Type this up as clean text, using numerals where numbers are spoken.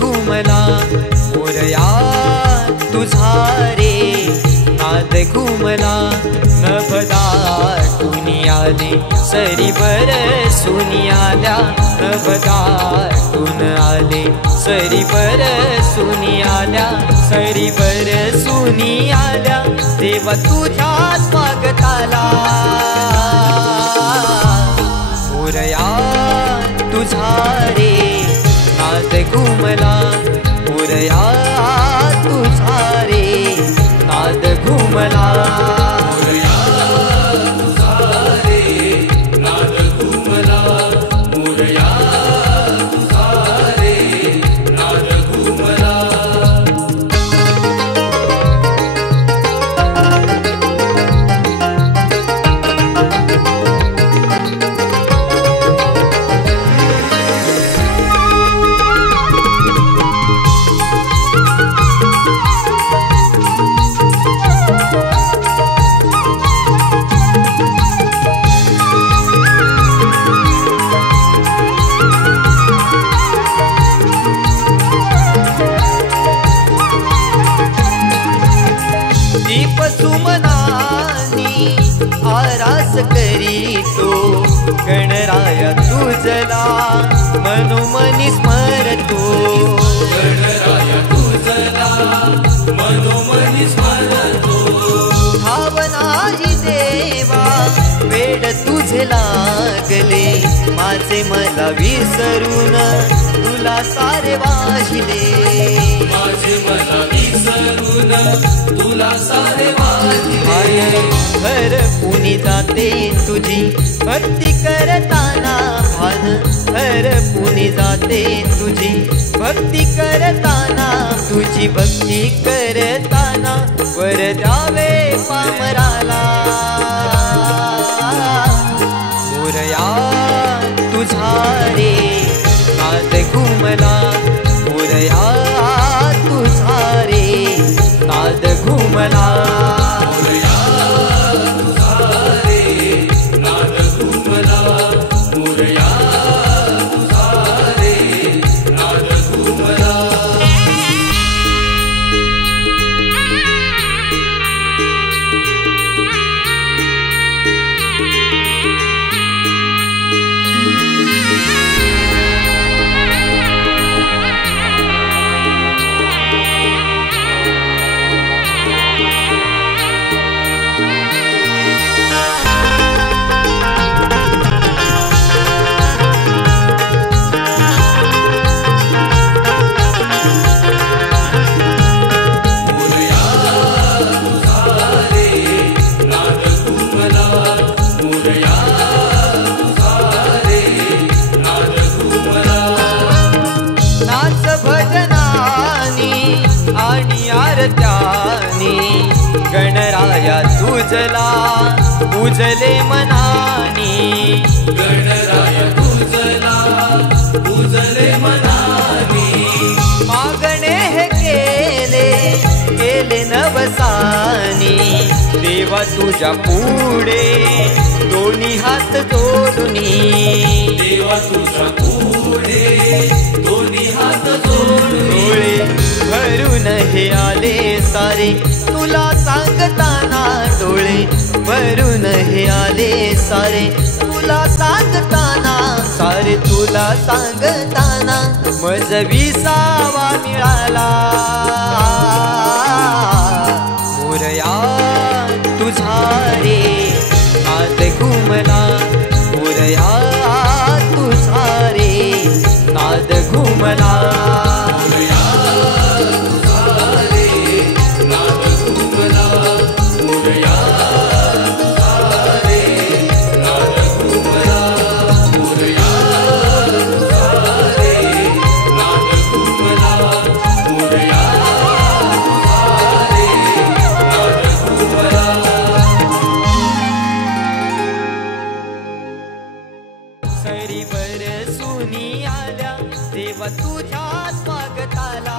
घुमला मोरया तुझा रे नाद घुमला नभदाटून आले सरी बरसून आल्या नभदाटून आले सरी बरसून आल्या सरी बरसून आल्या देवा तुझ्या स्वागताला मोरया तुझा रे नाद घुमला मोरया तुझा रे नाद घुमला मोरया तुझा रे नाद घुमला मोरया तुझा रे नाद घुमला दीप सुमनानी आरास करीतो गणराया तुझला मनोमनी स्मरतो गणराया तुझला मनोमनी स्मरतो भावनाही देवा वेड तुझे लागले माझे मला विसरून तुला सारे वाहिले माझे मला विसरून तुला सारे वाहिले हर पुनी जाते तुझी भक्ती करताना भान हर पुनी जाते तुझी भक्ती करताना तुझी भक्ती करताना वर द्यावे पामराला मोरया तुझा रे नाद घुमला मोरया तुझा रे नाद घुमला मोरया तुझा रे नाद घुमला मोरया तुझा रे नाद घुमला नाच भजनानी आणि आरत्यानी गणराया तुझला पूजले मनानी गणराया तुझला पूजले मनानी मागणे हे केले नवसानी देवा तुझ्या पुढे दोन्ही हात जोडूनी देवा तुझ्या पुढे दोन्ही हात जोडून भरून हे आले सारे तुला सांगताना डोळे भरून हे आले सारे तुला सांगताना सारे तुला सांगताना मज विसावा मिळाला मोरया तुझा रे नाद घुमला मोरया तुझा रे नाद घुमला मोरया तुझा रे नाद घुमला मोरया तुझा रे नाद घुमला मोरया तुझा रे नाद घुमला मोरया तुझा रे नाद घुमला सरी बरसून आल्या देवा तुझ्या स्वागताला